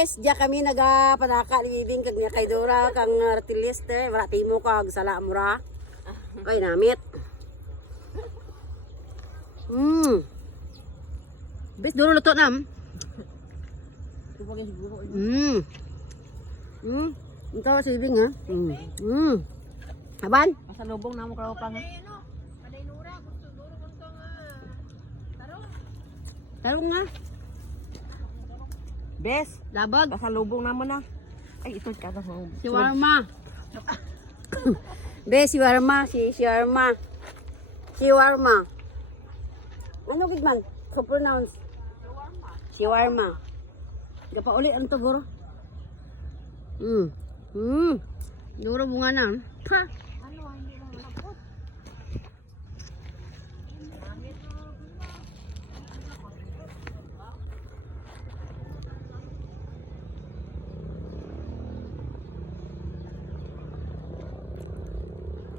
Bes, diya kami nagapanaka living kag niya kay Dora kang artiliste, wala timo kag sala mura. Kay namit. Bes Dora luto nam. Ito si living ha. Aban? Pasalubong na mo kayo pa nga. Tarong nga. Bes, Labag. pasalubong na mo na. Ay, ito kada mo. Si Warma. Bes, si Warma. Si Warma. Si Warma. Ano gid man? So pronounce. Si Warma. Gapa uli ano to guro? Duro bunga na. Ha?